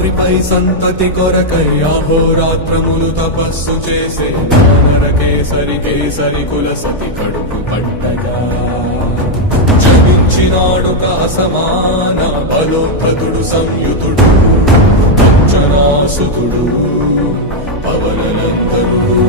రాత్రిపై సంతతి కొరకై అహోరాత్రములు తపస్సు చేసే వానర కేసరి కుల సతి కడుపు పట్టగా జనించినాడు సమాన బలోపతుడు సంయుతుడు అంజనాసుతుడు పవననందనుడు